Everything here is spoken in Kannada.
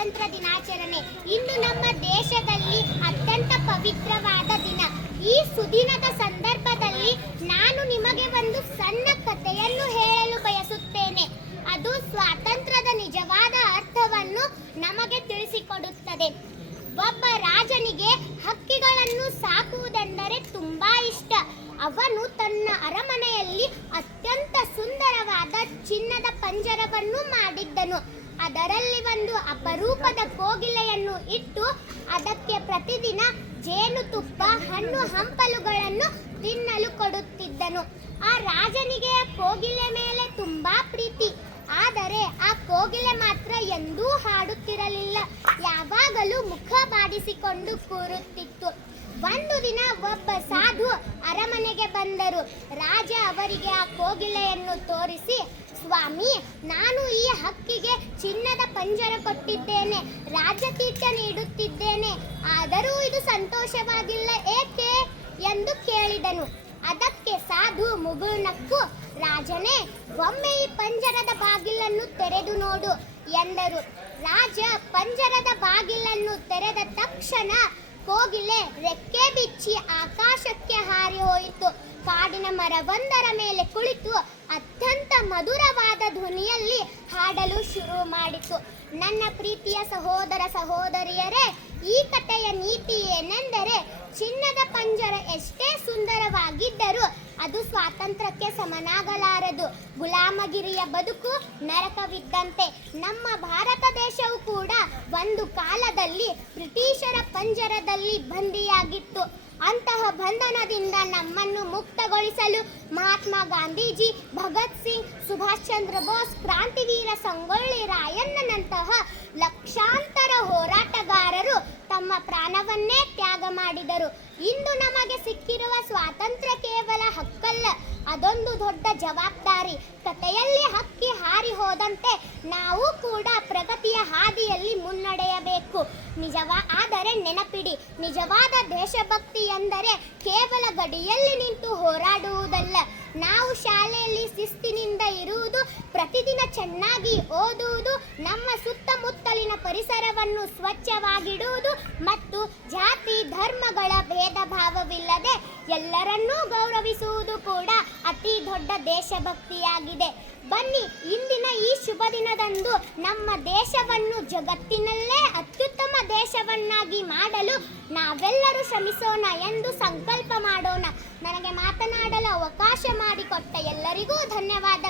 ಸ್ವಾತಂತ್ರ್ಯ ದಿನಾಚರಣೆ ಇಂದು ನಮ್ಮ ದೇಶದಲ್ಲಿ ಅತ್ಯಂತ ಪವಿತ್ರವಾದ ದಿನ. ಈ ಸುದಿನದ ಸಂದರ್ಭದಲ್ಲಿ ನಾನು ನಿಮಗೆ ಒಂದು ಸಣ್ಣ ಕಥೆಯನ್ನು ಹೇಳಲು ಬಯಸುತ್ತೇನೆ. ಅದು ಸ್ವಾತಂತ್ರ್ಯದ ನಿಜವಾದ ಅರ್ಥವನ್ನು ನಮಗೆ ತಿಳಿಸಿಕೊಡುತ್ತದೆ. ಒಬ್ಬ ರಾಜನಿಗೆ ಹಕ್ಕಿಗಳನ್ನು ಸಾಕುವುದೆಂದರೆ ತುಂಬಾ ಇಷ್ಟ. ಅವನು ತನ್ನ ಅರಮನೆಯಲ್ಲಿ ಅತ್ಯಂತ ಸುಂದರವಾದ ಚಿನ್ನದ ಪಂಜರವನ್ನು ಮಾಡಿದ್ದನು. ಅದರಲ್ಲಿ ಒಂದು ಅಪರೂಪದ ಕೋಗಿಲೆಯನ್ನು ಇಟ್ಟು ಅದಕ್ಕೆ ಪ್ರತಿದಿನ ಜೇನುತುಪ್ಪ, ಹಣ್ಣು ಹಂಪಲುಗಳನ್ನು ತಿನ್ನಲು ಕೊಡುತ್ತಿದ್ದನು. ಆ ರಾಜನಿಗೆ ಆ ಕೋಗಿಲೆ ಮೇಲೆ ತುಂಬಾ ಪ್ರೀತಿ. ಆದರೆ ಆ ಕೋಗಿಲೆ ಮಾತ್ರ ಎಂದೂ ಹಾಡುತ್ತಿರಲಿಲ್ಲ, ಯಾವಾಗಲೂ ಮುಖ ಬಾಡಿಸಿಕೊಂಡು ಕೂರುತ್ತಿತ್ತು. ಒಂದು ದಿನ ಒಬ್ಬ ಸಾಧು ಅರಮನೆಗೆ ಬಂದರು. ರಾಜ ಅವರಿಗೆ ಆ ಕೋಗಿಲೆಯನ್ನು ತೋರಿಸಿ, ಸ್ವಾಮಿ, ನಾನು ಈ ಹಕ್ಕಿಗೆ ಚಿನ್ನದ ಪಂಜರ ಕೊಟ್ಟಿದ್ದೇನೆ, ರಾಜತೀರ್ಥ ನೀಡುತ್ತಿದ್ದೇನೆ, ಆದರೂ ಇದು ಸಂತೋಷವಾಗಿಲ್ಲ ಏಕೆ ಎಂದು ಕೇಳಿದನು. ಅದಕ್ಕೆ ಸಾಧು ಮುಗುಳ್ನಕ್ಕು, ರಾಜನೇ, ಒಮ್ಮೆ ಈ ಪಂಜರದ ಬಾಗಿಲನ್ನು ತೆರೆದು ನೋಡು ಎಂದರು. ರಾಜ ಪಂಜರದ ಬಾಗಿಲನ್ನು ತೆರೆದ ತಕ್ಷಣ ಕೋಗಿಲೆ ರೆಕ್ಕೆ ಬಿಚ್ಚಿ ಆಕಾಶಕ್ಕೆ ಹಾರಿ ಹೋಯಿತು. ಕಾಡಿನ ಮರವೊಂದರ ಮೇಲೆ ಕುಳಿತು ಅತ್ಯಂತ ಮಧುರವಾದ ಧ್ವನಿಯಲ್ಲಿ ಹಾಡಲು ಶುರು ಮಾಡಿತು. ನನ್ನ ಪ್ರೀತಿಯ ಸಹೋದರ ಸಹೋದರಿಯರೇ, ಈ ಕಥೆಯ ನೀತಿ ಏನೆಂದರೆ, ಚಿನ್ನದ ಪಂಜರ ಎಷ್ಟೇ ಸುಂದರವಾಗಿದ್ದರೂ ಅದು ಸ್ವಾತಂತ್ರ್ಯಕ್ಕೆ ಸಮನಾಗಲಾರದು. ಗುಲಾಮಗಿರಿಯ ಬದುಕು ನರಕವಿದ್ದಂತೆ. ನಮ್ಮ ಭಾರತ ದೇಶವು ಕೂಡ ಒಂದು ಕಾಲದಲ್ಲಿ ಬ್ರಿಟಿಷರ ಪಂಜರದಲ್ಲಿ ಬಂದಿಯಾಗಿತ್ತು. ಅಂತಹ ಬಂಧನದಿಂದ ನಮ್ಮನ್ನು ಮುಕ್ತಗೊಳಿಸಲು ಮಹಾತ್ಮ ಗಾಂಧೀಜಿ, ಭಗತ್ ಸಿಂಗ್, ಸುಭಾಷ್ ಚಂದ್ರ ಬೋಸ್, ಕ್ರಾಂತಿವೀರ ಸಂಗೊಳ್ಳಿ ರಾಯಣ್ಣನಂತಹ ಲಕ್ಷಾಂತರ ಹೋರಾಟಗಾರರು ತಮ್ಮ ಪ್ರಾಣವನ್ನೇ ತ್ಯಾಗ ಮಾಡಿದರು. ಇಂದು ನಮಗೆ ಸಿಕ್ಕಿರುವ ಸ್ವಾತಂತ್ರ್ಯ ಕೇವಲ ಹಕ್ಕಲ್ಲ, ಅದೊಂದು ದೊಡ್ಡ ಜವಾಬ್ದಾರಿ. ಕಥೆಯಲ್ಲಿ ಹಕ್ಕಿ ಹಾರಿ ಹೋದಂತೆ ನಾವು ಕೂಡ ಪ್ರಗತಿಯ ಹಾದಿಯಲ್ಲಿ ಮುನ್ನಡೆಯಬೇಕು. ಆದರೆ ನೆನಪಿಡಿ, ನಿಜವಾದ ದೇಶಭಕ್ತಿ ಎಂದರೆ ಕೇವಲ ಗಡಿಯಲ್ಲಿ ನಿಂತು ಹೋರಾಡುವುದಲ್ಲ. ನಾವು ಶಾಲೆಯಲ್ಲಿ ಶಿಸ್ತಿನಿಂದ ಇರುವುದು, ಪ್ರತಿದಿನ ಚೆನ್ನಾಗಿ ಓದುವುದು, ನಮ್ಮ ಸುತ್ತಮುತ್ತಲಿನ ಪರಿಸರವನ್ನು ಸ್ವಚ್ಛವಾಗಿಡುವುದು ಮತ್ತು ಜಾತಿ ಧರ್ಮಗಳ ಭೇದ ಭಾವವಿಲ್ಲದೆ ಎಲ್ಲರನ್ನೂ ಗೌರವಿಸುವುದು ಕೂಡ ಅತಿ ದೊಡ್ಡ ದೇಶಭಕ್ತಿಯಾಗಿದೆ. ಬನ್ನಿ, ಇಂದಿನ ಈ ಶುಭ ದಿನದಂದು ನಮ್ಮ ದೇಶವನ್ನು ಜಗತ್ತಿನಲ್ಲೇ ಅತ್ಯುತ್ತಮ ದೇಶವನ್ನಾಗಿ ಮಾಡಲು ನಾವೆಲ್ಲರೂ ಶ್ರಮಿಸೋಣ ಎಂದು ಸಂಕಲ್ಪ ಮಾಡೋಣ. ನನಗೆ ಮಾತನಾಡಲು ಅವಕಾಶ ಮಾಡಿಕೊಟ್ಟ ಎಲ್ಲರಿಗೂ ಧನ್ಯವಾದ.